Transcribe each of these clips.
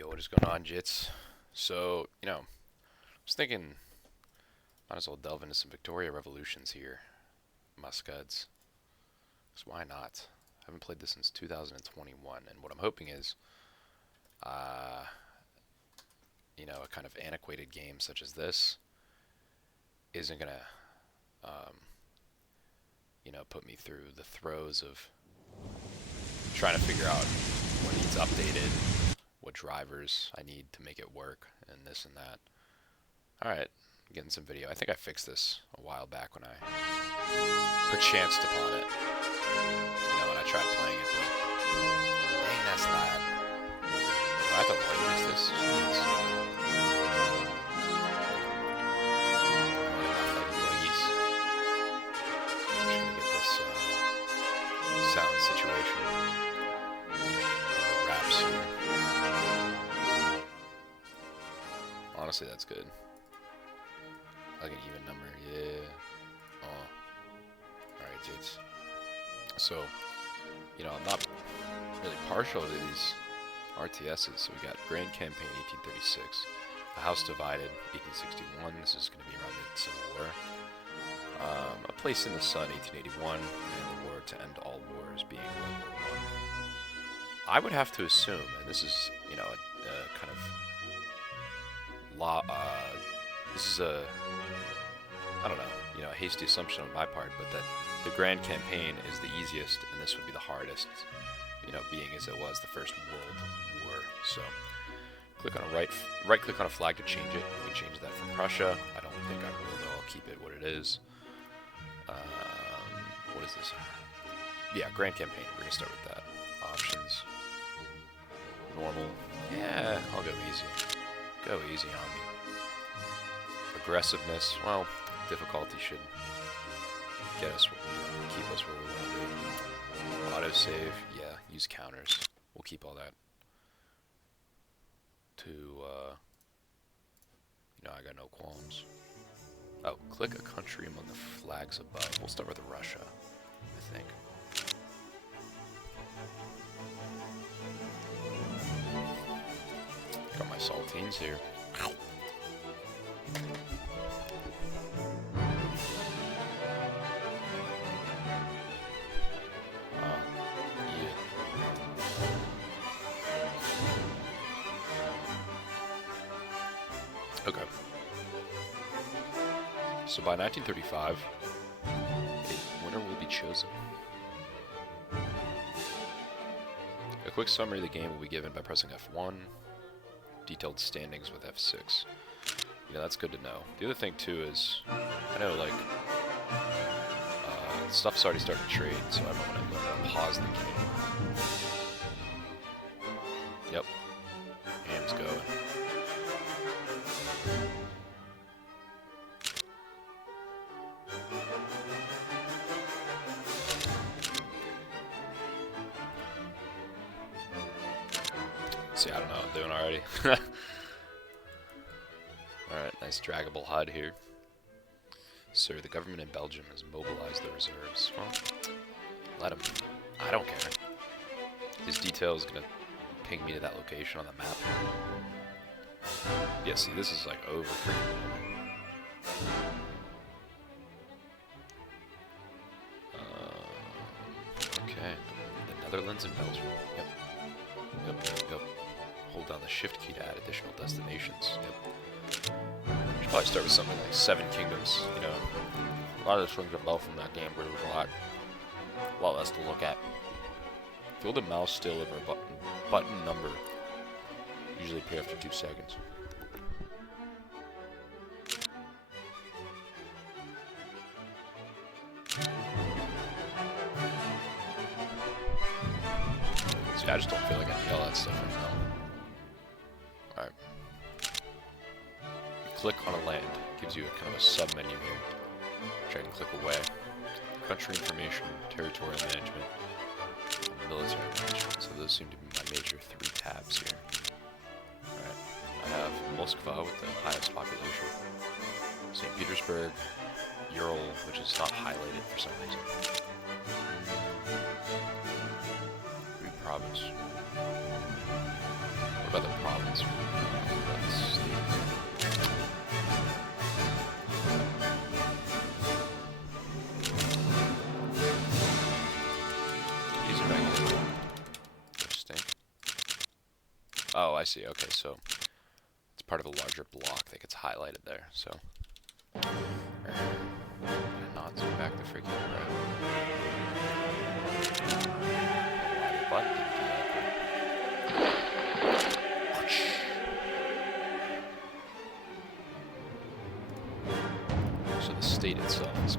Yo, what is going on, Jits? So, I was thinking, might as well delve into some Victoria Revolutions here, my scuds. 'Cause why not? I haven't played this since 2021, and what I'm hoping is, uh, a kind of antiquated game such as this isn't gonna, um, put me through the throes of trying to figure out what needs updated, what drivers I need to make it work, and this and that. Alright, getting some video. I think I fixed this a while back when I perchanced upon it. When I tried playing it, but dang, that's loud. Do I have to use this? Jeez. I'm trying to get this sound situation. Raps here. Honestly, that's good. Like an even number, yeah. Oh. Alright, kids. So, I'm not really partial to these RTSs. So we got Grand Campaign 1836, A House Divided 1861. This is going to be around the Civil War. A Place in the Sun 1881, and the War to End All Wars being World War I. I would have to assume, and this is, a kind of law. This is a a hasty assumption on my part, but that the Grand Campaign is the easiest, and this would be the hardest, being as it was the First World War. So, click on right click on a flag to change it. We can change that from Prussia. I don't think I will, though. I'll keep it what it is. What is this? Yeah, Grand Campaign. We're gonna start with that. Options. Normal. Yeah, I'll go easy. Go easy on me. Aggressiveness. Well, difficulty should get us, keep us where we want to be. Autosave. Yeah, use counters. We'll keep all that. I got no qualms. Oh, click a country among the flags above. We'll start with Russia, I think. Got my saltines here. Yeah. Okay. So by 1935, a winner will be chosen. A quick summary of the game will be given by pressing F1. Detailed standings with F6. That's good to know. The other thing too is, I know stuff's already starting to trade, so I'm gonna pause the game. Yep. Ham's going. See, I don't know what I'm doing already. Alright, nice draggable HUD here. Sir, the government in Belgium has mobilized the reserves. Well, let him. I don't care. His detail is gonna ping me to that location on the map. Yeah, see, this is like over freaking. Okay, the Netherlands and Belgium. Yep. Yep. Hold down the shift key to add additional destinations. Yep. Should probably start with something like Seven Kingdoms. A lot of the swings are low from that game, but it was a lot less to look at. Hold the mouse still over a button number. Usually appear after 2 seconds. See, I just don't feel like I can yell that stuff right now. Alright. Click on a land. Gives you a kind of a sub-menu here, which I can click away. Country information, territorial management, and military management. So those seem to be my major 3 tabs here. Alright. I have Moskva with the highest population. St. Petersburg, Ural, which is not highlighted for some reason. Province. What about the province? Oh, I see. Okay, so it's part of a larger block that gets highlighted there. So not zoom back the freaking button didn't do that. So the state itself is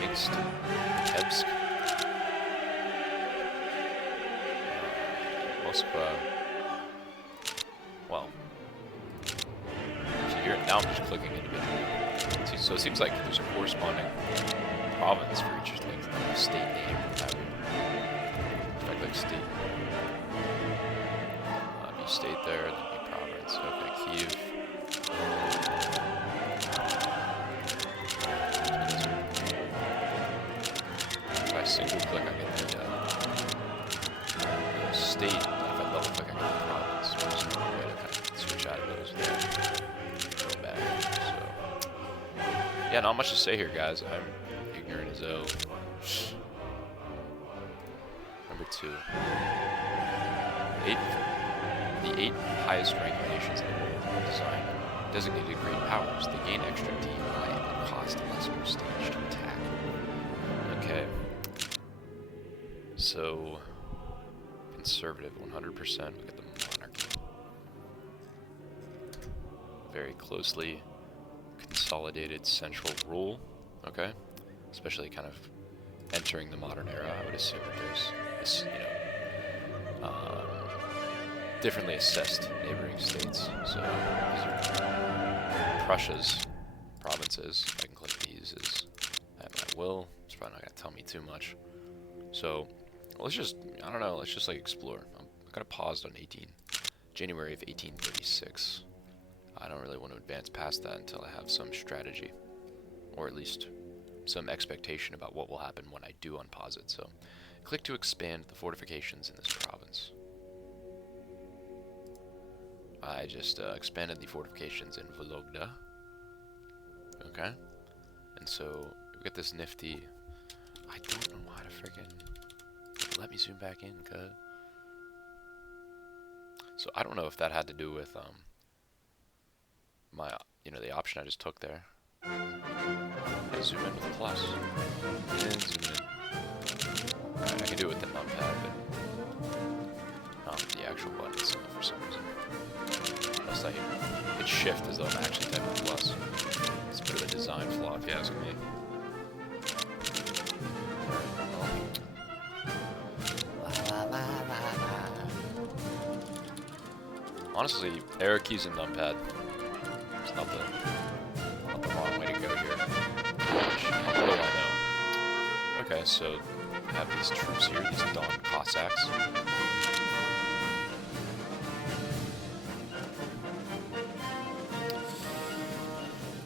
mixed Ebsk, Moskva. Well, so here now I'm just clicking individually. So it seems like there's a corresponding province for each like state name. Like state. Be state there, then be province. Okay, Kyiv. If I single click, I get the state. If I double click, I get the province. So there's no way to kind of switch out of those there. Go back. So, yeah, not much to say here, guys. I'm ignorant as O. Number 2. The 8 highest ranked nations in the world are designed designated great powers. They gain extra DI and cost less per stage to attack. Okay. So, conservative, 100%. Look at the monarchy. Very closely consolidated central rule. Okay. Especially kind of entering the modern era, I would assume that there's this, differently assessed neighboring states. So these are Prussia's provinces. If I can click these, is at my will. It's probably not going to tell me too much. So let's just, I don't know, let's just like explore. I'm going to pause on January of 1836. I don't really want to advance past that until I have some strategy, or at least some expectation about what will happen when I do unpause it. So click to expand the fortifications in this province. I just expanded the fortifications in Vologda. Okay. And so we get this nifty, I don't know how to freaking, let me zoom back in, cuz. So I don't know if that had to do with my, the option I just took there. I zoom in with a plus. And zoom in. Alright, I can do it with the numpad, but not the actual button itself for some reason. Unless I hit shift as though I'm actually typing plus. It's a bit of a design flaw if you ask me. Honestly, arrow keys and numpad. It's not the wrong way to go here. What do I know? Okay, so I have these troops here, these Don Cossacks.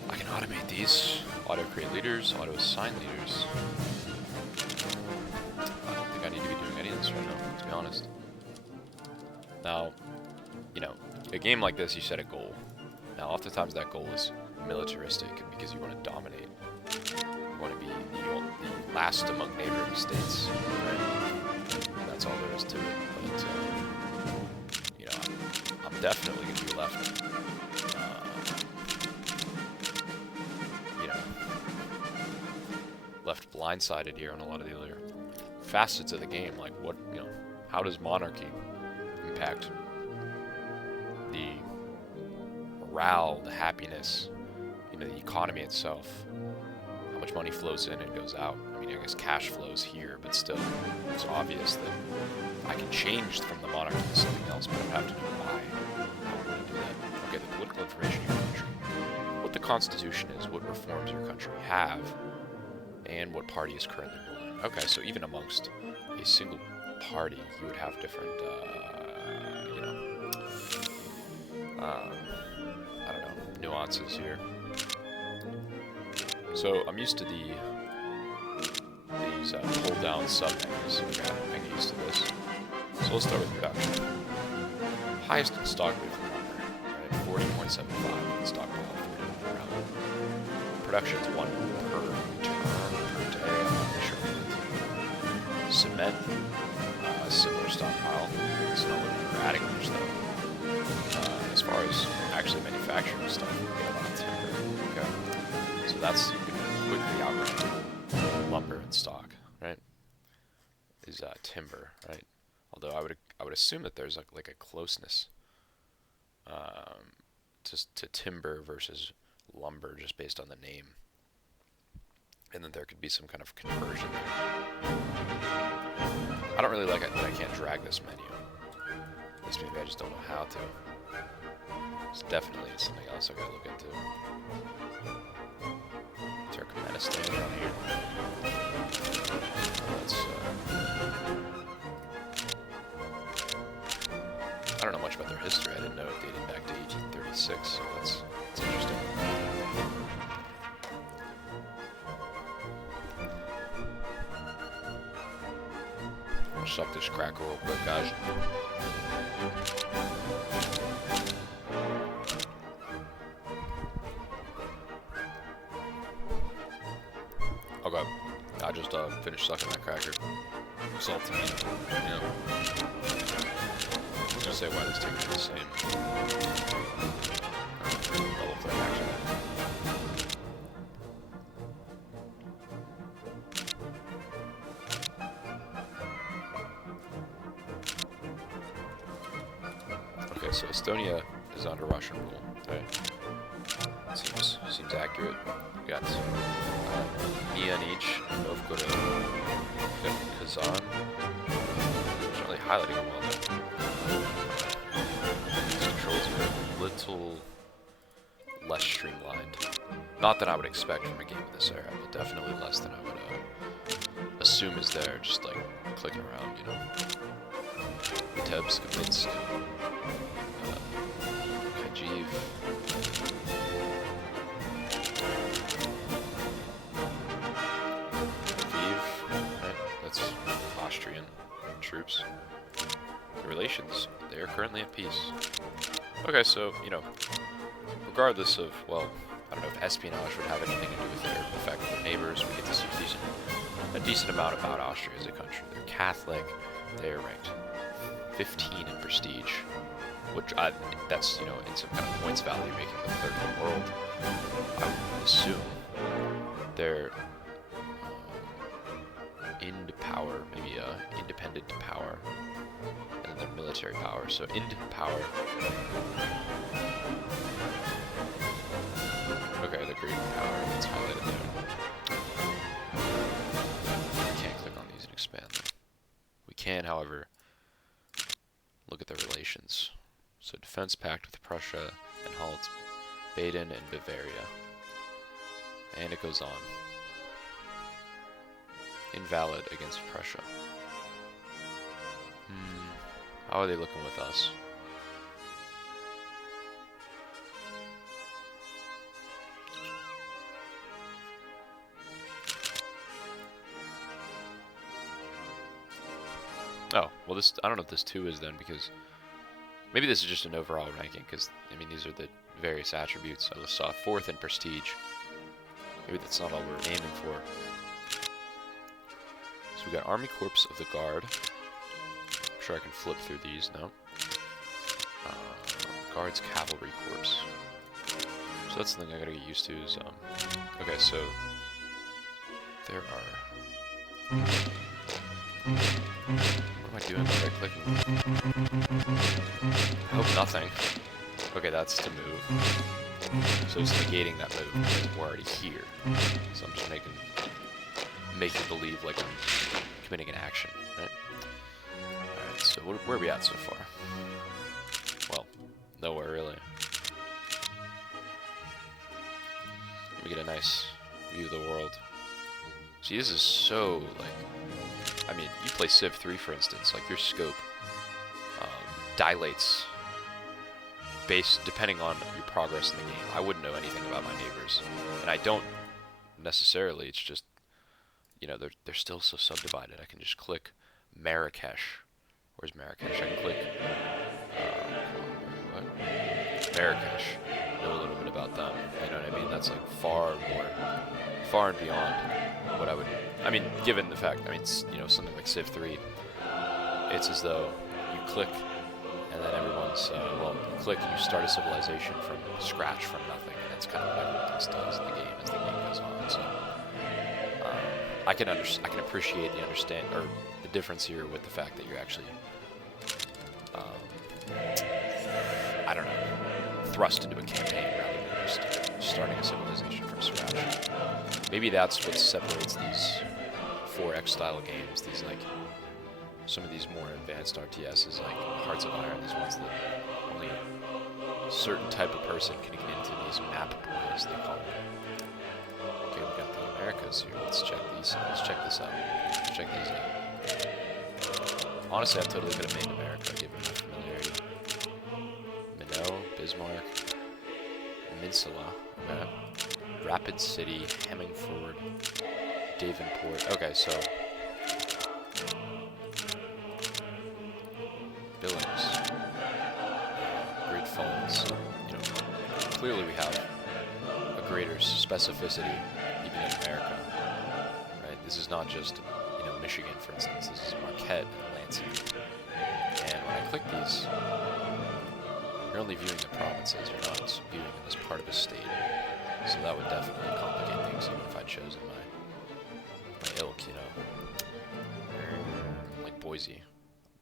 I can automate these. Auto-create leaders, auto-assign leaders. I don't think I need to be doing any of this right now, to be honest. Now, a game like this, you set a goal. Now, oftentimes that goal is militaristic because you want to dominate. You want to be the last among neighboring states, right? That's all there is to it. But, I'm definitely going to be left, left blindsided here on a lot of the other facets of the game. Like, how does monarchy impact the morale, the happiness, the economy itself? How much money flows in and goes out? I mean, I guess cash flows here, but still, it's obvious that I can change from the monarchy to something else, but I have to know why. How would I do that? Okay, the political information of your country. What the Constitution is, what reforms your country have, and what party is currently ruling. Okay, so even amongst a single party, you would have different, I don't know, nuances here. So I'm used to these pull-down sub-menus. Okay, I'm getting used to this. So let's start with production. Highest in stock rate for right? 40.75 in stockpile per hour. Production is 1 per turn per day. I'm not sure. Cement, similar stockpile. It's not looking for adding much though. As far as actually manufacturing stuff, we get a lot of timber. Okay, so that's going to quickly outrank lumber in stock, right? Is timber, right? Although I would assume that there's like a closeness to timber versus lumber just based on the name, and then there could be some kind of conversion there. I don't really like it that I can't drag this menu. At least maybe I just don't know how to. It's definitely something else I gotta look into. Turkmenistan down here. That's I don't know much about their history. I didn't know it dated back to 1836, so that's interesting. I'll suck this cracker real quick, guys. Okay, I just finished sucking that cracker. Salty, you know. I was gonna say why this tastes the same. Double flame action. Okay, so Estonia is under Russian rule, right? Seems accurate. We got Mianich, Novgorod, Kazan. It's not really highlighting them well though. These controls are a little less streamlined. Not that I would expect from a game of this era, but definitely less than I would assume is there, just like clicking around, you know. Vitebsk, Minsk, Kyiv. Austrian troops. The relations, they are currently at peace. Okay, so, you know, regardless of, well, I don't know if espionage would have anything to do with their effect on their neighbors, we get to see a decent amount about Austria as a country. They're Catholic, they're ranked 15 in prestige, which that's, you know, in some kind of points value, making them third in the world. I would assume they're into power, maybe independent power, and then their military power. So into power. Okay, the Greek power that's highlighted there. We can't click on these and expand them. We can, however, look at the relations. So defense pact with Prussia and Halt, Baden and Bavaria. And it goes on. Invalid against Prussia. How are they looking with us? Oh, well this, I don't know if this 2 is then, because maybe this is just an overall ranking, because, I mean, these are the various attributes. I saw 4th in prestige. Maybe that's not all we're aiming for. So we got Army Corps of the Guard. I'm sure I can flip through these now. Guards Cavalry Corps. So that's something I gotta get used to is, okay, so there are... What am I doing by right-clicking? I hope nothing. Okay, that's to move. So it's negating that move because we're already here. So I'm just making you believe like I'm committing an action, right? Alright, so where are we at so far? Well, nowhere really. Let me get a nice view of the world. See, this is so, like, I mean, you play Civ 3, for instance, like, your scope dilates depending on your progress in the game. I wouldn't know anything about my neighbors, and I don't necessarily, it's just, you know, they're still so subdivided. I can just click Marrakesh. Where's Marrakesh? I can click, what? Marrakesh. Know a little bit about them, you know what I mean? That's like far and beyond what I would, I mean, given the fact, I mean, you know, something like Civ 3, it's as though you click, and then everyone's, well, you click and you start a civilization from scratch, from nothing, and that's kind of what everyone else does in the game as the game goes on. So I can appreciate the difference here with the fact that you're actually, I don't know, thrust into a campaign rather than just starting a civilization from scratch. Maybe that's what separates these 4X style games, these like some of these more advanced RTSs like Hearts of Iron, these ones that only a certain type of person can get into, these map boys they call them. Okay, we got the Americas here. Let's check these. Let's check this out. Let's check these out. Honestly, I totally could have made America given my familiarity. Minot, Bismarck, Minsula, okay. Rapid City, Hemmingford, Davenport. Okay, so Billings, Great Falls. You know, clearly we have a greater specificity even in America, right? This is not just, you know, Michigan, for instance. This is Marquette and Lansing. And when I click these, you're only viewing the provinces. You're not viewing them as part of a state. So that would definitely complicate things, even if I'd chosen my ilk, you know. Like Boise,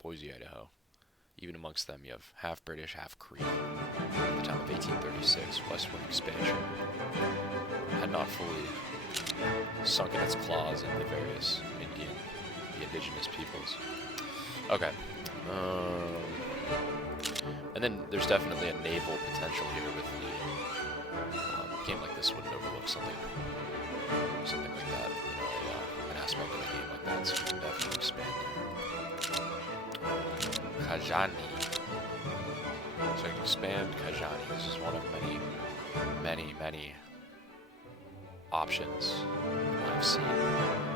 Idaho. Even amongst them, you have half British, half Korean. At the time of 1836, westward expansion had not fully sunk in its claws in the various the indigenous peoples. Okay. And then there's definitely a naval potential here with the game like this wouldn't overlook something like that, you know, an aspect of the game like that, so you can definitely expand there. Kajani. So I can expand Kajani. This is one of many options I've seen. I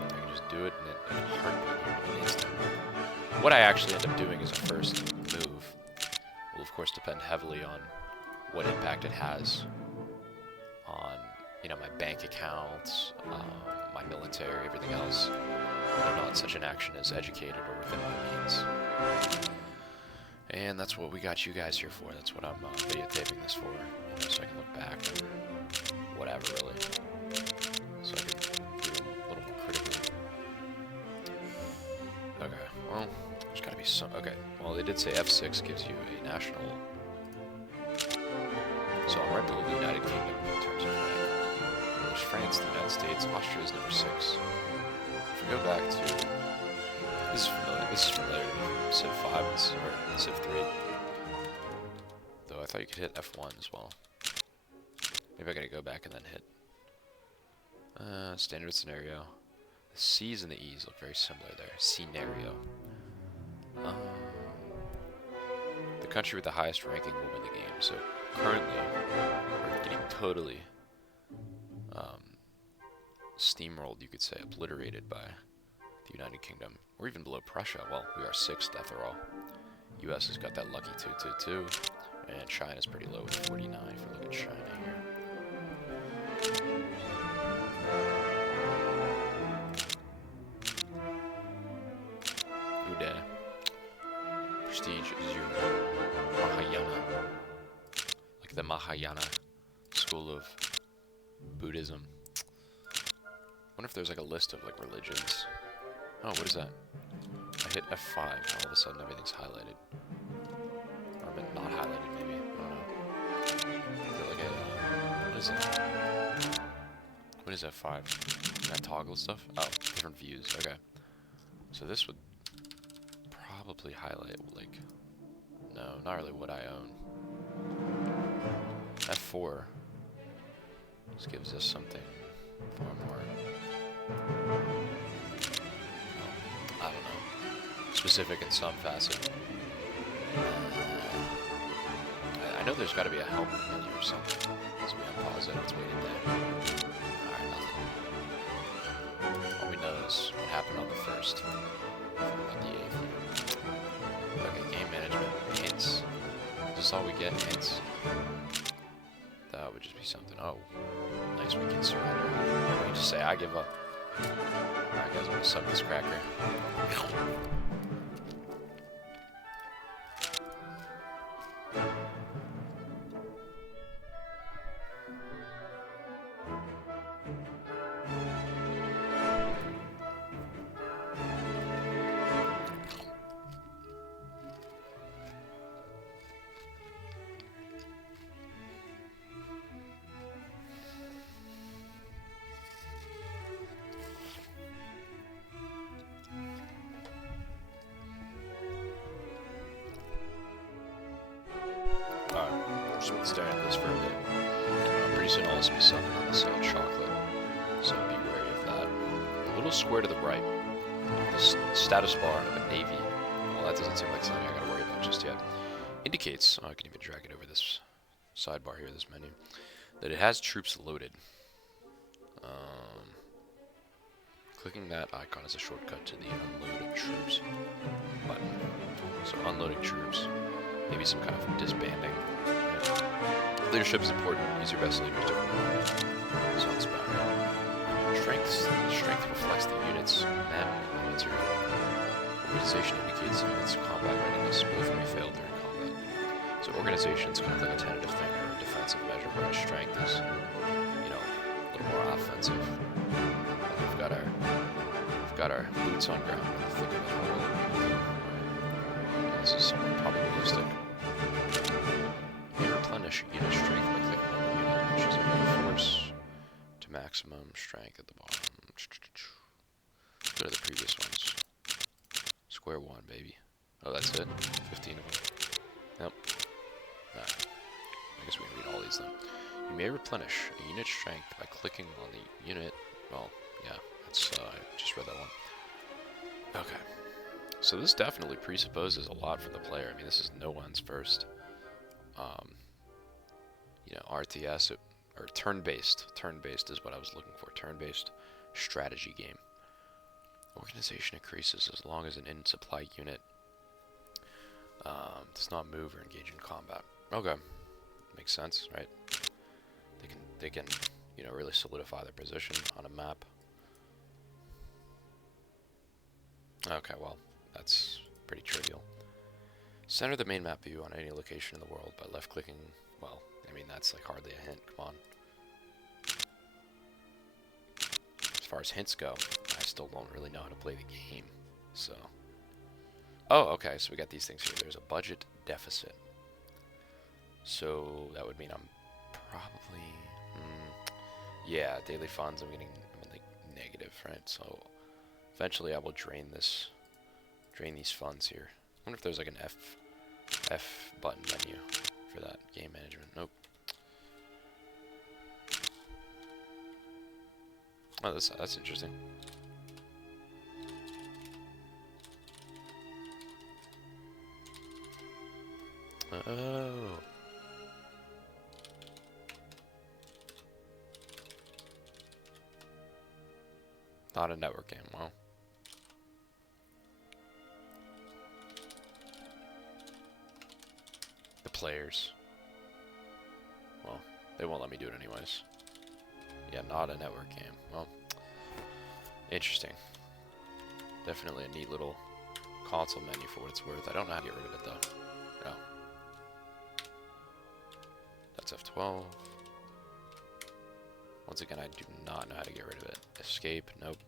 can just do it in a heartbeat here, in an instant. What I actually end up doing as a first move will of course depend heavily on what impact it has on, you know, my bank accounts, my military, everything else. Whether or not such an action is educated or within my means. And that's what we got you guys here for. That's what I'm videotaping this for, you know, so I can look back and whatever, really. So I can do it a little more critically. Okay, well, there's gotta be some. Okay, well, they did say F6 gives you a national. So I'm right below the United Kingdom in terms of rank. There's France, the United States, Austria is number 6. If we go back to, this is familiar to me from Civ 5 or Civ 3. Though I thought you could hit F1 as well. Maybe I gotta go back and then hit standard scenario. The C's and the E's look very similar there. Scenario. The country with the highest ranking will win the game. So currently, we're getting totally steamrolled, you could say, obliterated by the United Kingdom. We're even below Prussia. Well, we are 6th after all. US has got that lucky 222, and China's pretty low with 49 if we look at China here. Ude. Prestige 0. Mahayana. Like the Mahayana school of Buddhism. I wonder if there's like a list of like religions. Oh, what is that? I hit F5 and all of a sudden everything's highlighted. Or I meant not highlighted maybe. I don't know. Is it like a, what is it? What is F5? Can I toggle stuff? Oh, different views. Okay. So this would probably highlight like, no, not really what I own. F4 just gives us something far more, I don't know, specific in some facet. I know there's got to be a help menu or something. So we unpause it, it's waiting there. Alright, nothing. All we know is what happened on the 1st. About the 8th. Okay, game management, hints. Is this all we get, hints? That would just be something. Oh, nice, we can surrender. We just say, I give up. Alright guys, I'm gonna suck this cracker. staring at this for a bit. Pretty soon I'll also be sucking on this chocolate, so be wary of that. A little square to the right, the status bar of a navy. Well, that doesn't seem like something I gotta worry about just yet. Indicates, I can even drag it over this sidebar here, this menu, that it has troops loaded. Clicking that icon is a shortcut to the unload troops button. So unloading troops, maybe some kind of disbanding. Yeah. Leadership is important. Use your best leaders to sounds about right. Strength reflects the unit's men and material. Organization indicates the unit's combat readiness, both may fail during combat. So organization is kind of like a tentative thing or a defensive measure, whereas strength is, you know, a little more offensive. We've got our boots on ground. Think of it all. This is probabilistic. You replenish unit strength by clicking on the unit, which is a force to maximum strength at the bottom. What are the previous ones? Square one, baby. Oh, that's it? 15 of them. Nope. Nah. I guess we can read all these then. You may replenish a unit strength by clicking on the unit. Well, yeah, that's, I just read that one. Okay. So this definitely presupposes a lot for the player. I mean, this is no one's first, you know, RTS, or turn-based. Turn-based is what I was looking for. Turn-based strategy game. Organization increases as long as an in-supply unit does not move or engage in combat. Okay. Makes sense, right? They can, you know, really solidify their position on a map. Okay, well, that's pretty trivial. Center the main map view on any location in the world by left-clicking. Well, I mean, that's like hardly a hint. Come on. As far as hints go, I still don't really know how to play the game. So. Oh, okay, so we got these things here. There's a budget deficit. So that would mean I'm probably... yeah, daily funds, I'm in like negative, right? So eventually I will drain these funds here. I wonder if there's like an F button menu for that. Game management. Nope. Oh, that's interesting. Oh. Not a network game, well. The players. Well, they won't let me do it anyways. Yeah, not a network game. Well, interesting. Definitely a neat little console menu for what it's worth. I don't know how to get rid of it though. No. That's F12. Once again, I do not know how to get rid of it. Escape, nope.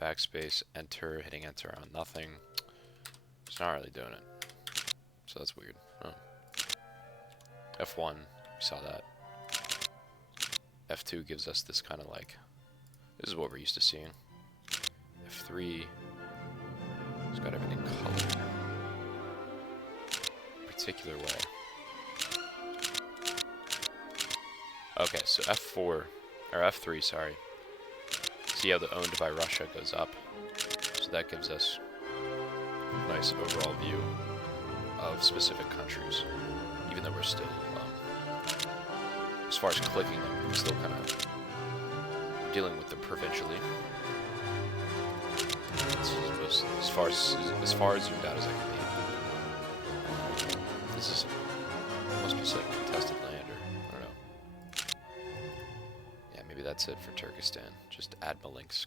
Backspace, enter, hitting enter on nothing. It's not really doing it. So that's weird. Oh. F1, we saw that. F2 gives us this kind of like, this is what we're used to seeing. F3, it's got everything colored. Particular way. Okay, so F4, or F3, sorry. See how the owned by Russia goes up. So that gives us a nice overall view of specific countries. Even though we're still, as far as clicking them, we're still kind of dealing with them provincially. It's as far zoomed out as I can be. This is must be like contested land, or I don't know. Yeah, maybe that's it for Turkestan. Just Admalinsk.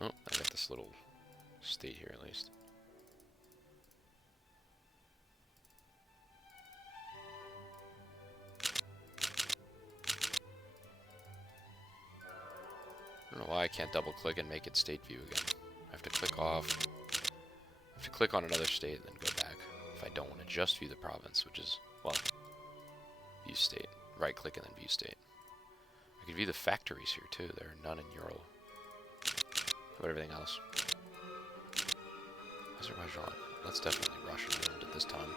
Oh, I got this little state here at least. I don't know why I can't double click and make it state view again. I have to click off. I have to click on another state and then go back. If I don't want to just view the province, which is, well, view state. Right click and then view state. I can view the factories here too. There are none in Ural. How about everything else? Azerbaijan. That's definitely Russian owned at this time.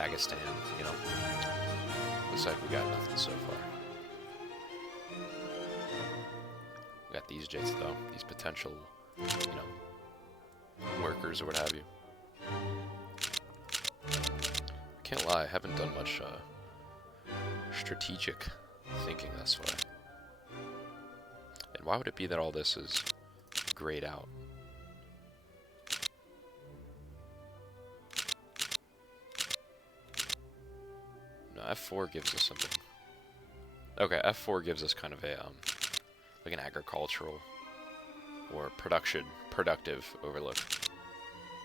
Dagestan, you know. Looks like we got nothing so far. We got these Jets though, these potential, you know, workers or what have you. Can't lie, I haven't done much strategic thinking thus far. And why would it be that all this is grayed out? No, F4 gives us something. Okay, F4 gives us kind of a like an agricultural or productive overlook.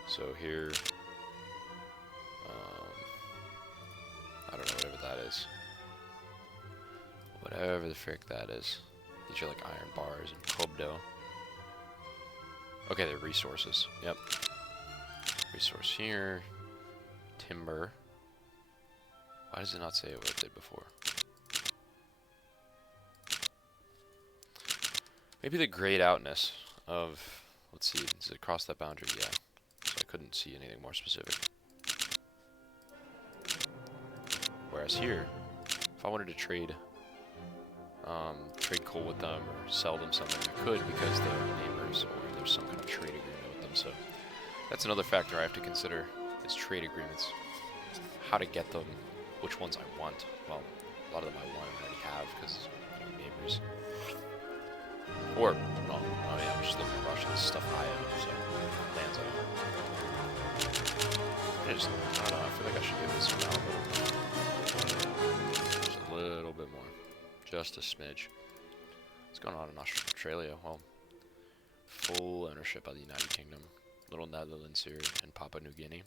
So here, I don't know, whatever that is. Whatever the frick that is. These are like iron bars and kobdo. Okay, they're resources. Yep. Resource here. Timber. Why does it not say what it did before? Maybe the grayed outness of, let's see, does it cross that boundary? Yeah. So I couldn't see anything more specific. Whereas here, if I wanted to trade coal with them or sell them something, I could because they're neighbors or there's some kind of trade agreement with them. So that's another factor I have to consider is trade agreements. How to get them, which ones I want. Well, a lot of them I want and already have because, you know, neighbors. Or, no, I mean, I'm just looking at Russia, this stuff I own, so lands I own. I don't know, I feel like I should give this one out just a little bit more. Just a smidge. What's going on in Australia? Well, full ownership of the United Kingdom. Little Netherlands here and Papua New Guinea.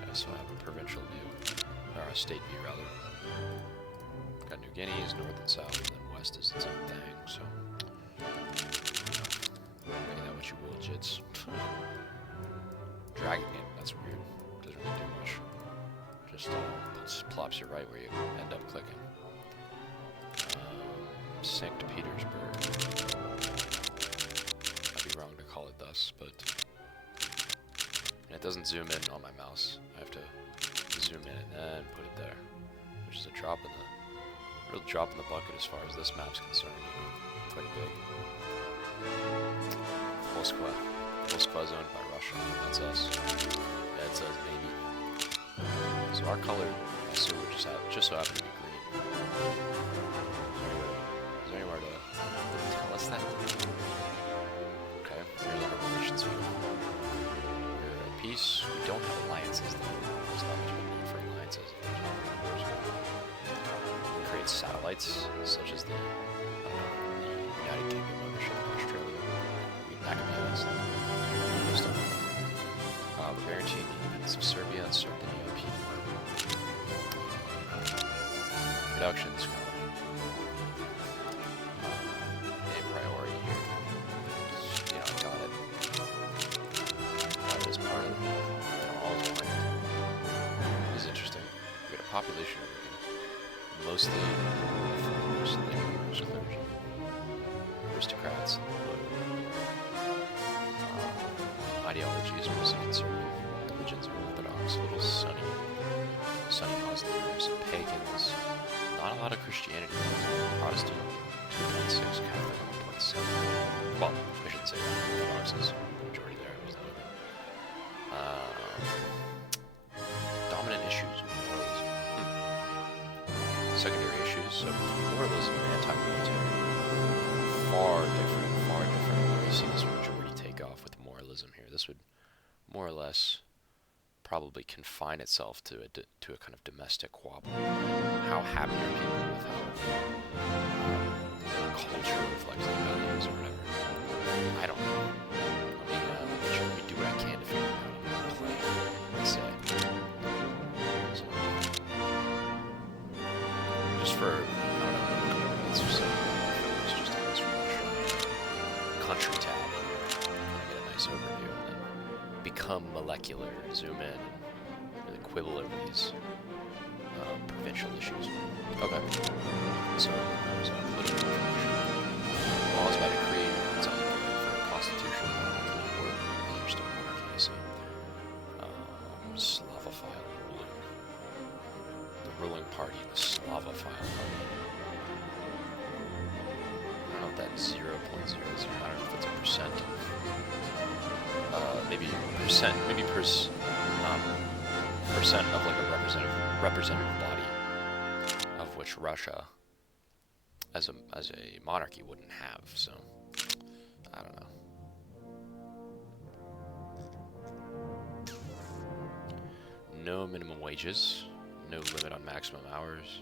Okay, so I have a provincial view, or a state view rather. Got New Guinea is north and south, and then west is its own thing, so... Making that what you will, jits. Dragging it, that's weird. Doesn't really do much. Just plops you right where you end up clicking. St. Petersburg. I'd be wrong to call it thus, but... And it doesn't zoom in on my mouse. I have to zoom in and then put it there. Which is a drop in the... real drop in the bucket as far as this map's concerned, you know. Quite big. Moskva. Moskva's owned by Russia. That's us. Yeah, it says maybe. So our color also would just so happen to be green. Is there anywhere to tell us that? Okay, here's our relations view. We're at peace. We don't have alliances though. There's not much of a need for alliances. We create satellites such as the United Kingdom ownership of Australia. That could be honest. We're guaranteeing the independence of Serbia and serve the European market. Production's a priority here. You know, I got it. That is part of all is planned. This is interesting. We got a population over here. Mostly farmers, laborers, clergy, aristocrats, ideology is mostly conservative, religions are orthodox, a little sunny Muslims, pagans, not a lot of Christianity, Protestant 2.6, Catholic 1.7. Well, I shouldn't say that, Orthodox is the majority there, it was moving. Dominant issues of moralism. Secondary issues, so moralism and anti-military, far different. We see this majority take off with moralism here. This would more or less probably confine itself to a kind of domestic quabble. How happy are people with how culture reflects their values or whatever? I don't know. Let me do what I can to figure it out. I'm not playing, I say. So, just for, I don't know, it's just a nice country tab. Get a nice overview and then become molecular, zoom in, and really quibble over these provincial issues. Okay. So political information. Laws by decree, it's on the for a constitution, monarchy, or other still monarchy. party in the Slavophile party. I don't know if that's 0.00. I don't know if that's a percent. Maybe percent. Maybe percent of like a representative body, of which Russia, as a monarchy, wouldn't have. So I don't know. No minimum wages. No limit on maximum hours.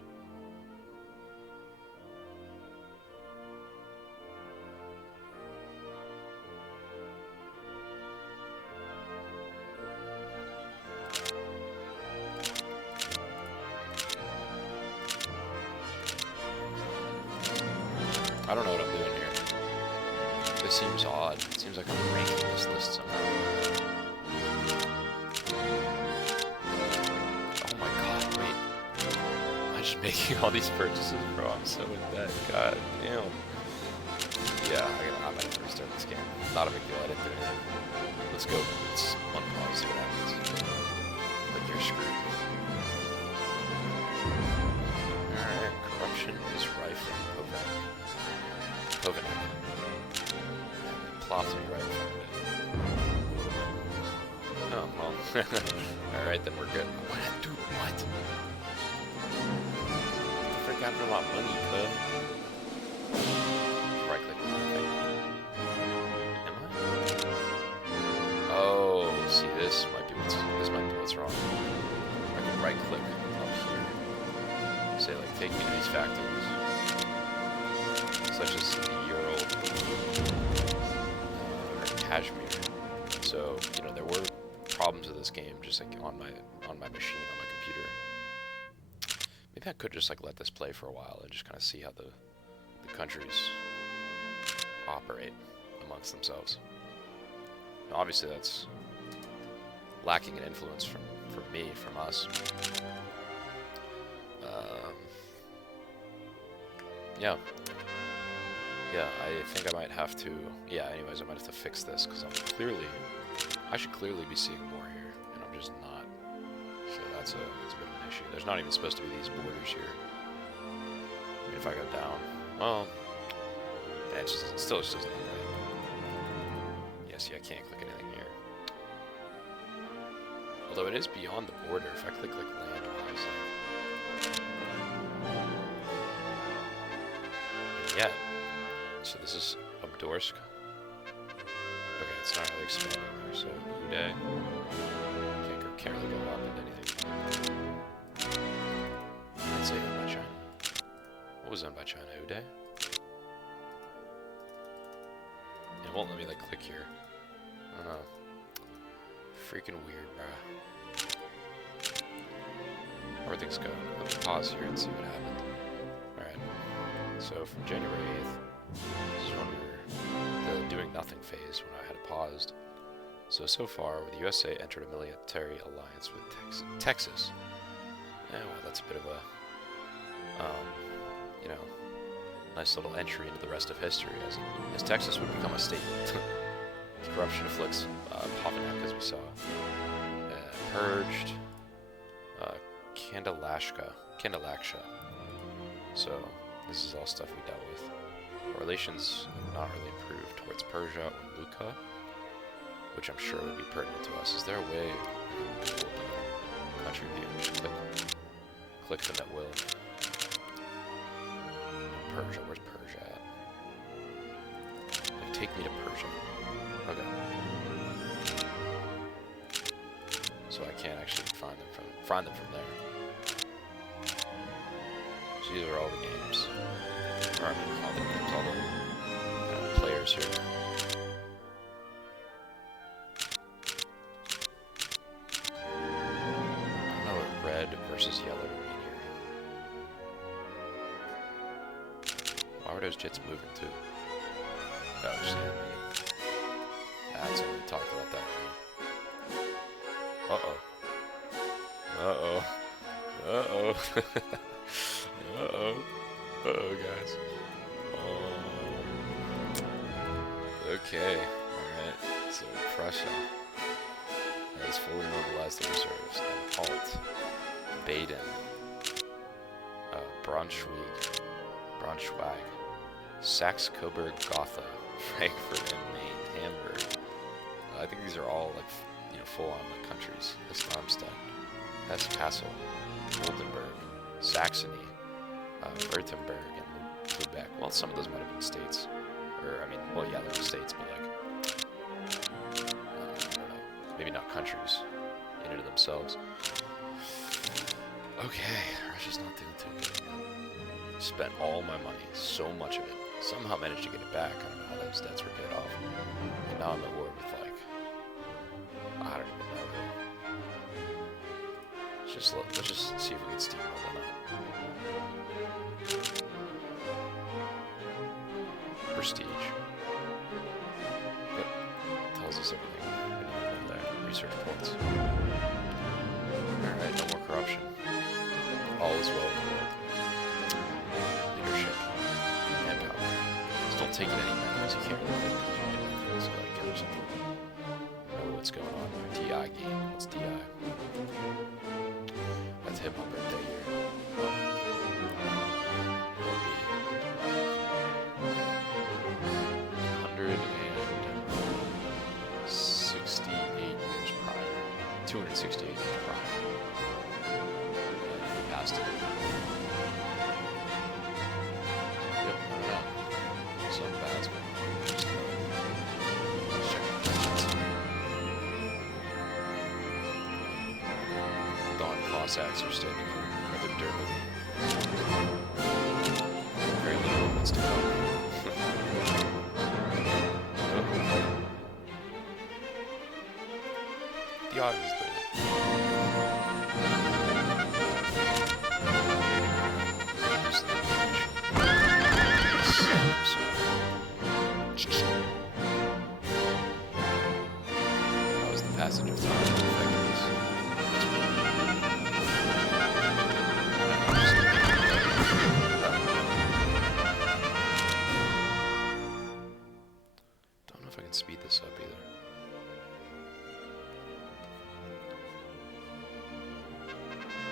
I don't know what I'm doing here. This seems odd. It seems like I'm ranking this list somehow. Oh my god, wait. Am I just making all these purchases, bro? I'm so in debt. God damn. Yeah, I'm gonna restart this game. Not a big deal, I didn't do anything. Let's go. Let's unpause, see what happens. But you're screwed. Alright, corruption is rife in Povenak. And plots me right in front of it. Oh, well. Alright, then we're good. What? Dude, what? The frick happened to a lot of money, cuz? Right click on the thing. Am I? Oh, see, this might be what's wrong. I can right click up here. Say, like, take me to these factories. Such as the Ural or Kashmir. So, you know, there were problems with this game just like on my machine, on my computer. Maybe I could just like let this play for a while and just kind of see how the countries operate amongst themselves. Now, obviously that's lacking in influence from me, from us. Yeah, I think I might have to, anyways, I might have to fix this, because I should clearly be seeing more here, and I'm just not. So that's a bit of an issue. There's not even supposed to be these borders here. I mean, if I go down, well, yeah, it still just doesn't look right. Yeah, see, I can't click anything here. Although it is beyond the border, if I click, like, land-wise, yeah. So this is Abdorsk. Okay, it's not really expanding there, so Uday. Can't really go up into anything. I'd say owned by China. What was owned by China? Uday? It won't let me, like, click here. I don't know. Freaking weird, bruh. How are things going? Let me pause here and see what happened. Alright. So from January 8th, this is when we were the doing nothing phase, when I had it paused. So far, the USA entered a military alliance with Texas. Yeah, well, that's a bit of a, nice little entry into the rest of history, as Texas would become a state. Corruption afflicts Povenak, as we saw. Purged. Kandalaksha. So, this is all stuff we dealt with. Our relations have not really improved towards Persia or Lucca, which I'm sure would be pertinent to us. Is there a way to open country view? Just click the net will. Persia, where's Persia at? Like, take me to Persia. Okay. So I can't actually find them from there. So these are all the games. Or I mean, all the games, all the players here. I don't know what red versus yellow would mean here. Why were those jets moving too? Oh, just animated. That's when we talked about that. Uh-oh. Uh-oh. Uh-oh. Uh-oh. Uh-oh, guys. Okay. Alright. So, Prussia has fully mobilized the reserves. And halt. Baden. Braunschweig, Saxe-Coburg-Gotha, Frankfurt am Main, Hamburg. I think these are all like full-on like countries. Darmstadt, Hesse-Kassel, Oldenburg, Saxony, Württemberg, and Lubeck. Well, some of those might have been states, or I mean, well, yeah, they're states, but like I don't know, maybe not countries in and of themselves. Okay, Russia's not doing too good. Spent all my money, so much of it. Somehow managed to get it back. I don't know how those debts were paid off. And now I'm at war with like, I don't even know. Let's just see if we can steamroll or not. Prestige. Yep, tells us everything. We need to know that. Research points. Alright, no more corruption. All is well in the world. Leadership. Manpower. Just don't take it anywhere because you can't really get these. So like or something. Know what's going on there. DI game. What's DI? That's hip hop birthday year. Will be 168 years prior. 268 years prior. And he passed it. Yep, I don't know. Some bad's going on. Let's check it out. Dawn Cossacks are standing here, rather dirtily. Very little moments to come. The audience did it. How was the passage of time affected this? Don't know if I can speed this up either.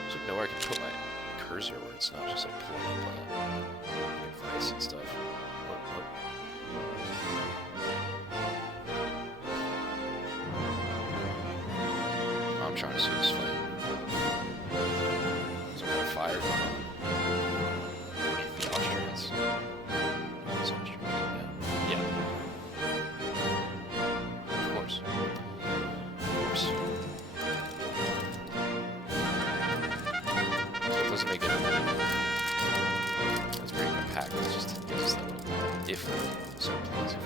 There's nowhere I can put my cursor where it's not just like pulling up advice and stuff. What? I'm trying to see this fight. Is there a fire going on? Underneath the Austrians. It's Austrian. Yeah. Of course. It doesn't make it it's very compact. It's just that little different. So pleasing.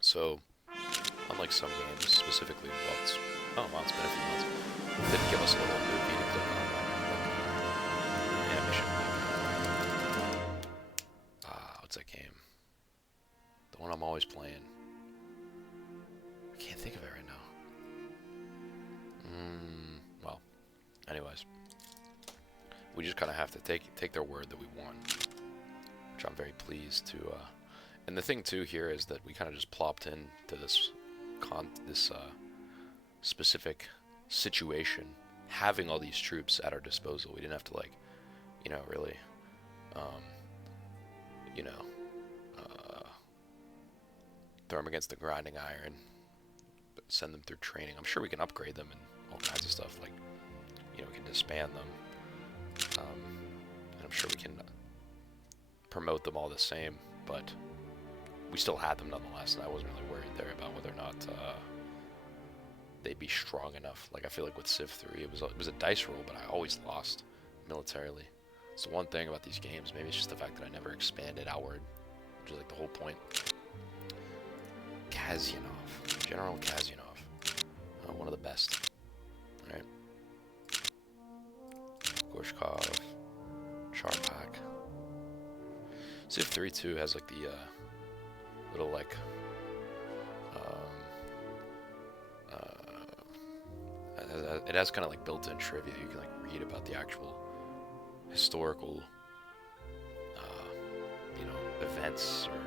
So, unlike some games, specifically, well, it's been a few months, it didn't give us a little movie to click on, like, animation, what's that game? The one I'm always playing. I can't think of it right now. Well, anyways, we just kind of have to take their word that we won, which I'm very pleased to, and the thing too here is that we kind of just plopped into this specific situation, having all these troops at our disposal. We didn't have to really, throw them against the grinding iron, but send them through training. I'm sure we can upgrade them and all kinds of stuff. Like, we can disband them, and I'm sure we can promote them all the same, but we still had them nonetheless, and I wasn't really worried there about whether or not they'd be strong enough. Like, I feel like with Civ 3, it was a dice roll, but I always lost militarily. It's the one thing about these games. Maybe it's just the fact that I never expanded outward, which is like the whole point. Kazyanov, General Kazyanov, one of the best. All right. Gorshkov, Charpak. Civ 3 too has like the little like it has kind of like built-in trivia. You can like read about the actual historical you know, events or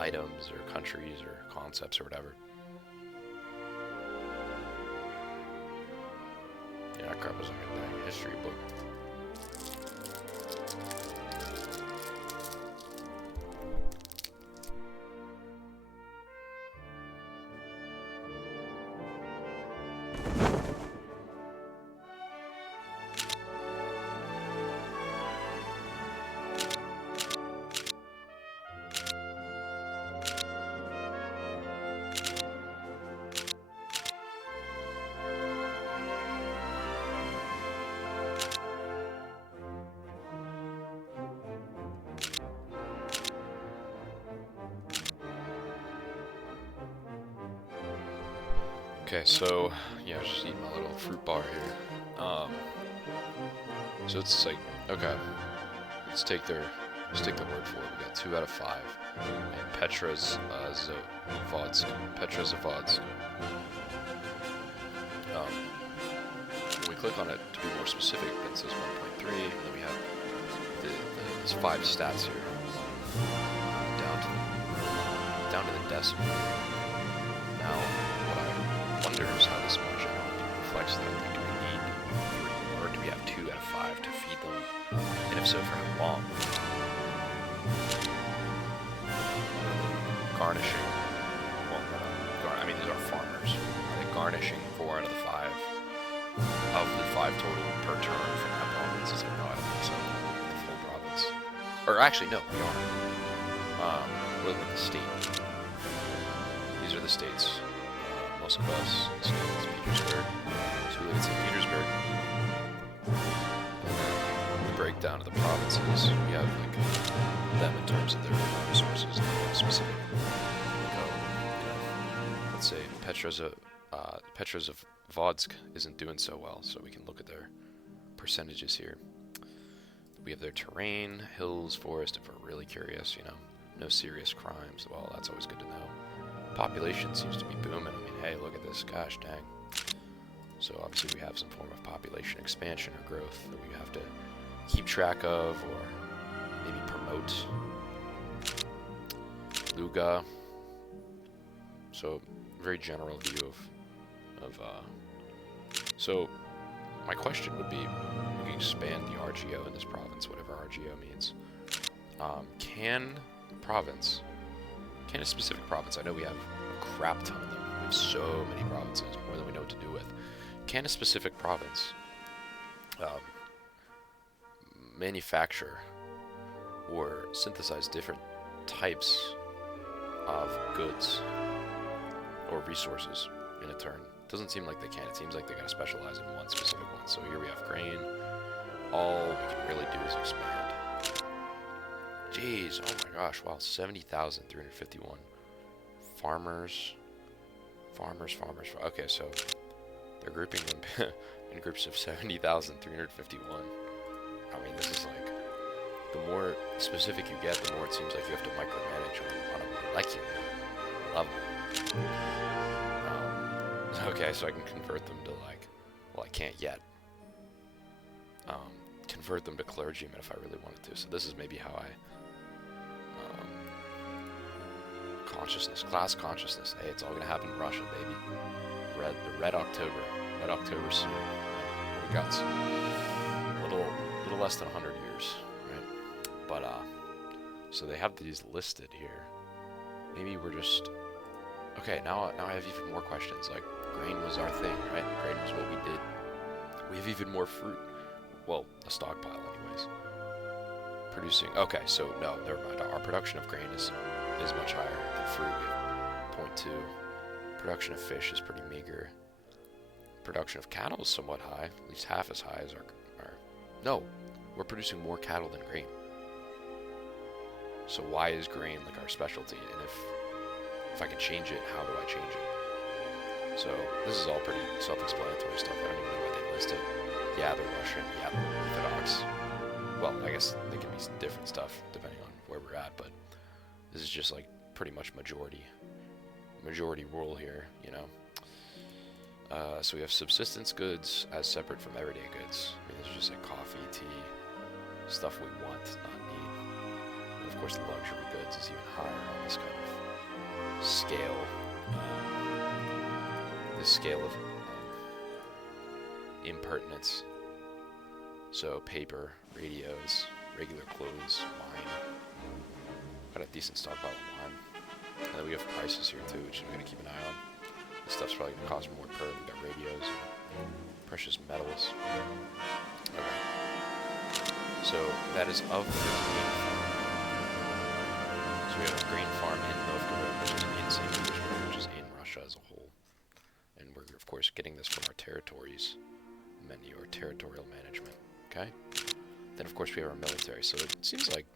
items or countries or concepts or whatever. Yeah, that crap was like a dang history book. Okay, so yeah, I was just eating my little fruit bar here. So it's like, okay, let's take their word for it. We got 2 out of 5, and Zavodsk. When we click on it to be more specific, that says 1.3, and then we have these 5 stats here, down to the decimal. Now, what I wonder is how this more generally reflects that. Like, do we need 3, or do we have 2 out of 5 to feed them? And if so, for how long? Garnishing. Well, I mean, these are farmers. Are they garnishing 4 out of the 5 of the 5 total per turn from that province? It's like, no, I don't think so. The full province. Or actually, no, we are. We're looking at the state. These are the states. Moskva, St. Petersburg. So we look at St. Petersburg. And then the breakdown of the provinces, we have like them in terms of their resources and specific. Let's say Petrozavodsk isn't doing so well, so we can look at their percentages here. We have their terrain, hills, forest, if we're really curious, you know. No serious crimes. Well, that's always good to know. Population seems to be booming. I mean, hey, look at this. Gosh dang. So obviously we have some form of population expansion or growth that we have to keep track of or maybe promote. Luga. So very general view of so my question would be, we can expand the RGO in this province, whatever RGO means. Can a specific province, I know we have a crap ton of them, we have so many provinces, more than we know what to do with. Can a specific province manufacture or synthesize different types of goods or resources in a turn? Doesn't seem like they can. It seems like they gotta specialize in one specific one. So here we have grain. All we can really do is expand. Jeez, oh my gosh, wow, 70,351. Farmers. Okay, so they're grouping them in groups of 70,351. I mean, this is like, the more specific you get, the more it seems like you have to micromanage on a molecular level. Okay, so I can convert them to like, well, I can't yet. Convert them to clergymen if I really wanted to. So this is maybe how I, consciousness, class consciousness. Hey, it's all gonna happen in Russia, baby. The Red October soon. What we got? A little less than 100 years, right? But so they have these listed here. Maybe we're just okay. Now I have even more questions. Like, grain was our thing, right? Grain was what we did. We have even more fruit. Well, a stockpile, anyways. Producing. Okay, so no, never mind. Our production of grain is much higher than fruit. We have 0.2. Production of fish is pretty meager. Production of cattle is somewhat high, at least half as high as our. No, we're producing more cattle than grain. So why is grain like our specialty? And if I can change it, how do I change it? So this is all pretty self-explanatory stuff. I don't even know why they list it. Yeah, they're Russian. Yeah, they're Orthodox. Well, I guess they can be different stuff depending on where we're at, but this is just like pretty much majority rule here, you know. So we have subsistence goods as separate from everyday goods. I mean, this is just like coffee, tea, stuff we want, not need. And of course, the luxury goods is even higher on this kind of scale. This scale of impertinence. So paper, radios, regular clothes, wine. Got a decent stockpile of wine. And then we have prices here too, which we're gonna keep an eye on. This stuff's probably gonna cost more per. We got radios, precious metals. Okay. So that is of the grain farm. So we have a grain farm in Novgorod, which is in St. Petersburg, which is in Russia as a whole. And we're of course getting this from our territories menu or territorial management. Okay. Then of course we have our military. So it seems like,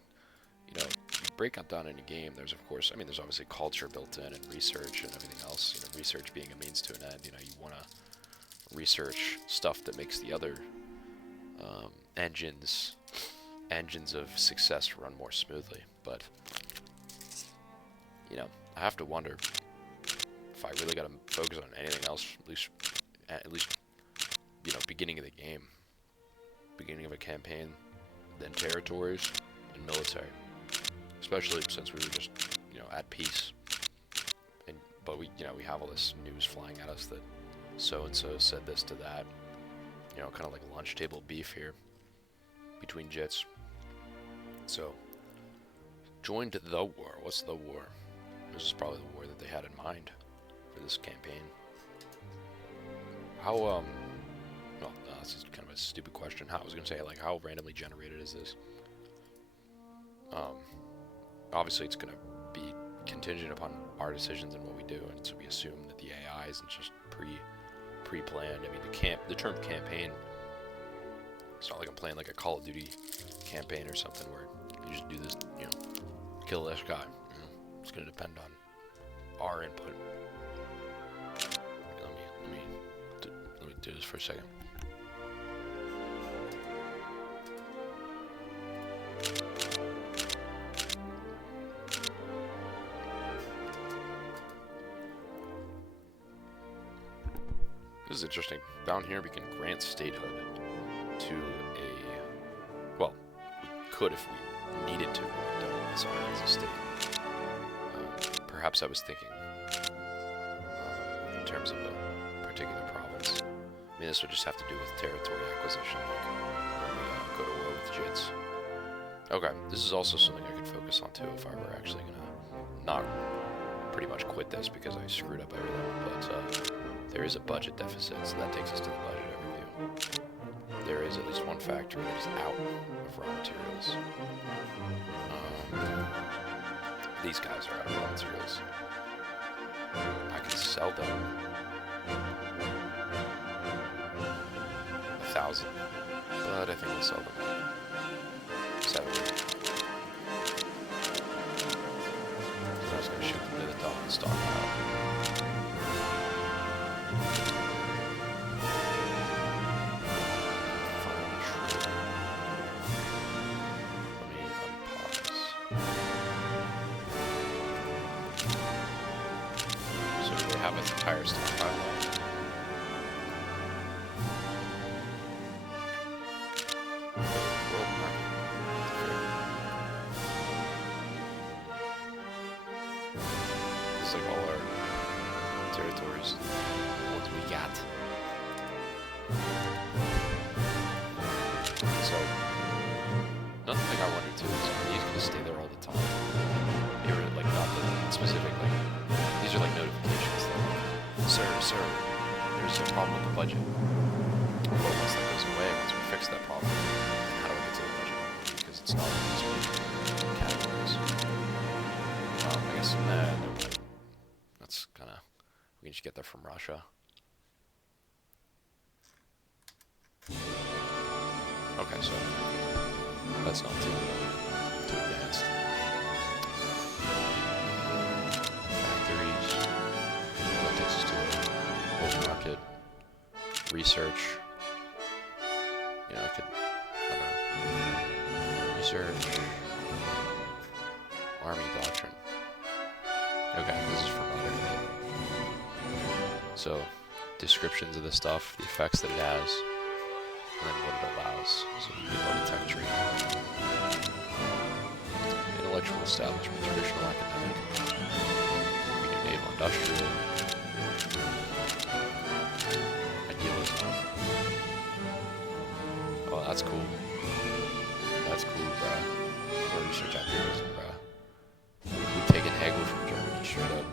you know, you break it down in a game, there's of course, I mean, there's obviously culture built in and research and everything else. You know, research being a means to an end. You know, you want to research stuff that makes the other engines of success run more smoothly. But, you know, I have to wonder if I really got to focus on anything else, at least, you know, beginning of the game, beginning of a campaign, then territories and military. Especially since we were just, you know, at peace. But we, you know, we have all this news flying at us that so-and-so said this to that. You know, kind of like lunch table beef here between jits. So, joined the war. What's the war? This is probably the war that they had in mind for this campaign. How, well, this is kind of a stupid question. I was going to say, like, how randomly generated is this? Obviously, it's going to be contingent upon our decisions and what we do, and so we assume that the AI isn't just pre-planned. I mean, the term campaign, it's not like I'm playing like a Call of Duty campaign or something where you just do this, you know, kill this guy. You know, it's going to depend on our input. Let me do this for a second. This is interesting. Down here we can grant statehood to a... Well, we could if we needed to. This already is a state. Perhaps I was thinking in terms of a particular province. I mean, this would just have to do with territory acquisition, like when we go to war with Jits. Okay, this is also something I could focus on too if I were actually gonna not pretty much quit this because I screwed up everything, but there is a budget deficit, so that takes us to the budget overview. There is at least one factory that is out of raw materials. These guys are out of raw materials. I can sell them 1,000, but I think we'll sell them 70. So I was going to shoot them to the top of the stockpile. Have an entire stockpile. World market. It's like all our territories, ones we got. So, another thing I wondered too is, are these gonna stay there all the time? You're like not the specific, like, these are like notifications. Sir, there's a problem with the budget. Well, once that goes away, once we fix that problem, then how do we get to the budget? Because it's not in these categories. I guess, no. That's kind of, we can just get that from Russia. Okay, so that's not too advanced. Factories. That takes us to the open market. Research. Research. Army doctrine. Okay, this is for modern. So, descriptions of the stuff, the effects that it has, and then what it allows. So you get low tech tree. Intellectual establishment, traditional academic. We do naval industrial. Idealism. Oh, that's cool. That's cool, bruh. Or research idealism, bruh. We've taken Hegel from Germany straight up.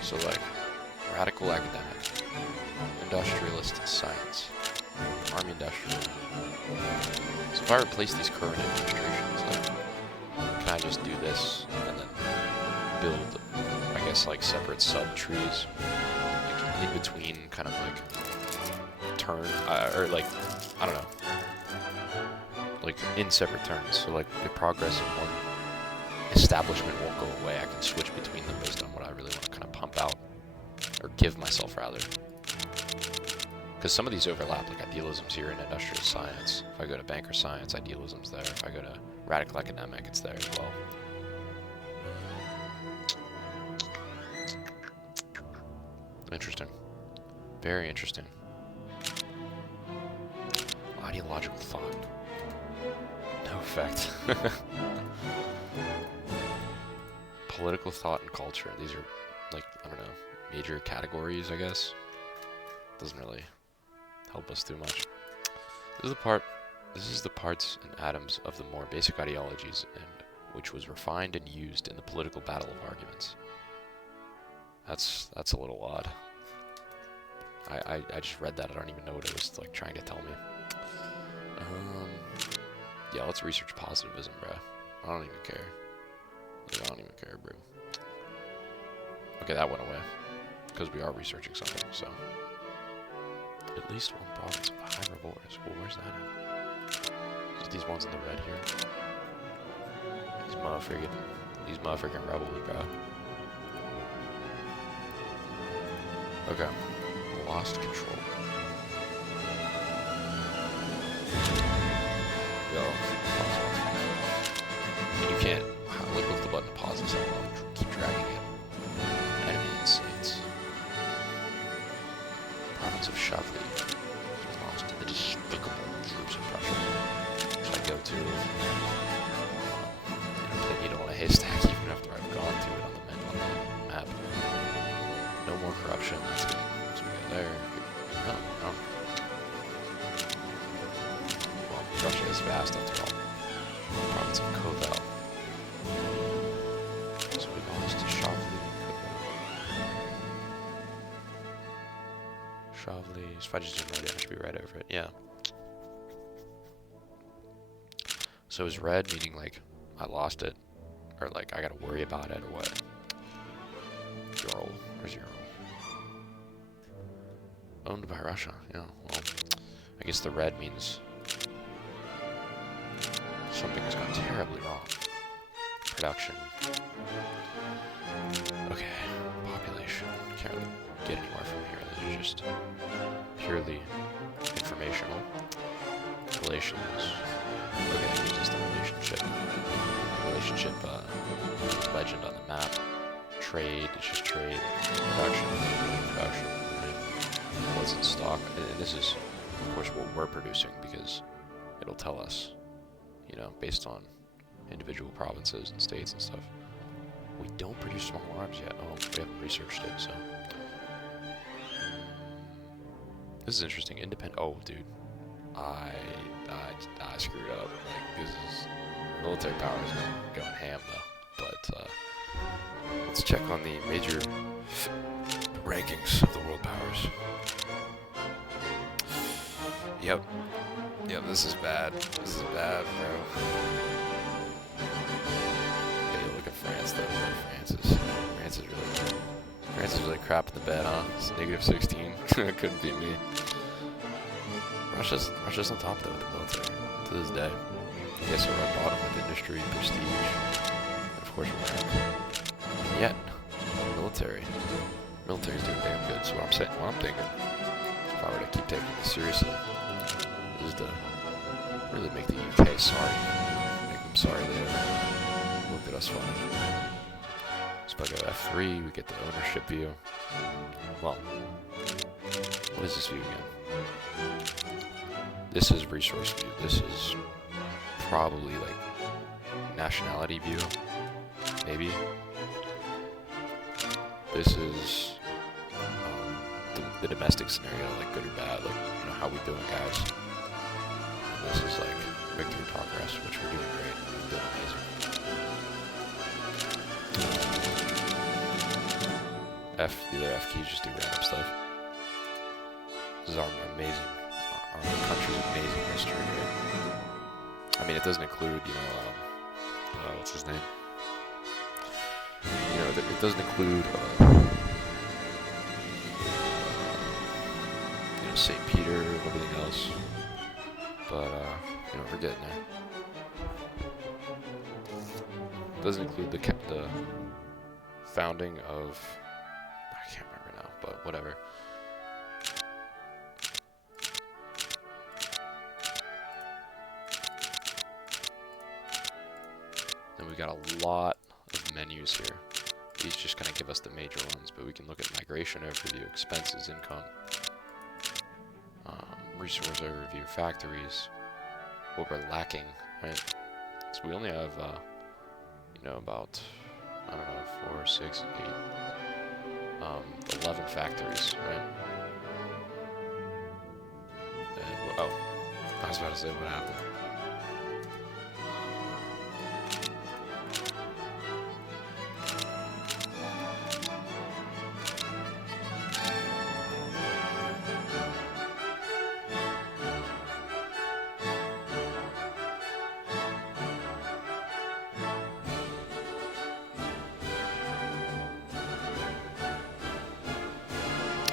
So like, radical academic, industrialist science, army industrial. So if I replace these current administrations, like, can I just do this and then build, I guess, like separate sub-trees, like in between kind of like turn, or like, I don't know, like in separate turns. So like the progress of one establishment won't go away. I can switch between them based on what I really want to kind of pump out, or give myself rather. Because some of these overlap, like idealism's here in industrial science. If I go to banker science, idealism's there. If I go to radical academic, it's there as well. Interesting. Very interesting. Ideological thought. No effect. Political thought and culture. These are, like, I don't know, major categories, I guess. Doesn't really help us too much. This is the parts and atoms of the more basic ideologies, and which was refined and used in the political battle of arguments. That's a little odd. I just read that. I don't even know what it was like trying to tell me. Yeah, let's research positivism, bruh. I don't even care. I don't even care, bro. Okay, that went away. Because we are researching something, so. At least one province of high rewards. Well, where's that at? Just these ones in the red here. These motherfucking rebels, bro. Okay. Lost control. Yo. You can't. Look with the button to pause this. I'll keep dragging it. Enemy insights. Province of Shavli belongs to the despicable troops of Prussia. Which I go to. Play needle in a haystack even after I've gone to it on the map. No more corruption. That's good. So we go there. No, no. Well, Prussia is vast after all. Province of Kovel. So we lost to Shavli and Kovel. Shavli. If I just didn't write it, I should be right over it. Yeah. So is red meaning like I lost it? Or like I gotta worry about it or what? Ural. Where's Ural? Owned by Russia. Yeah, well, I guess the red means something has gone terribly wrong. Production. Okay, population. Can't really get anywhere from here. These are just purely informational. Relations. Okay, here's just the relationship. Relationship legend on the map. Trade, it's just trade. Production. Production. What's in stock. And this is, of course, what we're producing because it'll tell us, you know, based on individual provinces and states and stuff. We don't produce small arms yet. Oh, we haven't researched it, so. This is interesting. Independent. Oh, dude. I screwed up. Like, this is. Military power is going ham, though. But, let's check on the major rankings of the world powers. Yep. Yep, this is bad. This is bad, bro. Hey, look at France, though. France is really crap in the bed, huh? It's -16. Couldn't be me. Russia's on top, though, with the military. To this day. I guess we're at bottom with industry, prestige, and of course we're ranked. And yet, military military. Military's doing damn good. So what I'm saying, what I'm thinking, if I were to keep taking this seriously, is to really make the UK sorry. Make them sorry they ever looked at us funny. So if I go F3, we get the ownership view. Well, what is this view again? This is resource view. This is probably like nationality view, maybe. This is the domestic scenario, like good or bad, like, you know, how we doing, guys. And this is like victory progress, which we're doing great. We're doing amazing. The other F keys just do random stuff. This is our amazing, our country's amazing history, right? I mean, it doesn't include, you know, what's his name? You know, it doesn't include, you know, St. Peter and everything else. But, you know, we're getting there. It doesn't include the founding of, I can't remember now, but whatever. Then we got a lot of menus here. These just kind of give us the major ones, but we can look at migration overview, expenses, income, resource overview, factories, what we're lacking, right? So we only have, you know, about, I don't know, 4, 6, 8, 11 factories, right? And, oh, I was about to say what happened.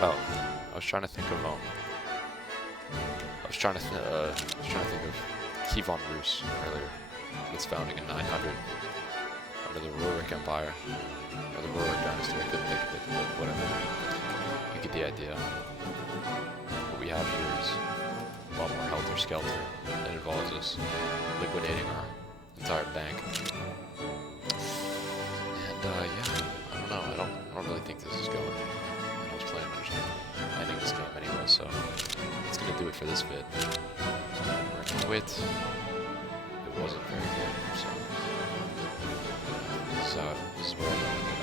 Oh, I was trying to think of I was trying to think of Kievan Rus earlier. Its founding in 900 under the Rurik Empire or the Rurik Dynasty. I couldn't think of it, but whatever. You get the idea. What we have here is a lot more helter-skelter. It involves us liquidating our entire bank. And yeah, I don't know. I don't really think this is going. I was planning on just ending this game anyway, so it's gonna do it for this vid. We're gonna quit. It wasn't very good, so this is where I ended up.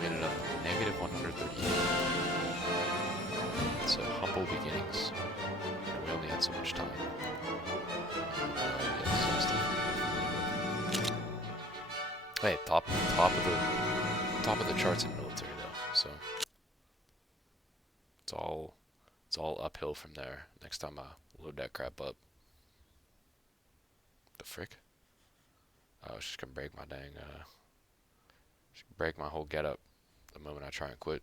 We ended up negative 138. So humble beginnings. You know, we only had so much time. Yeah, so stuff. Hey, top of the charts in military though. So it's all uphill from there. Next time I load that crap up. The frick? Oh, it's just gonna break my dang break my whole getup the moment I try and quit.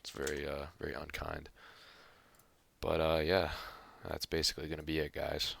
It's very very unkind. But yeah, that's basically gonna be it, guys.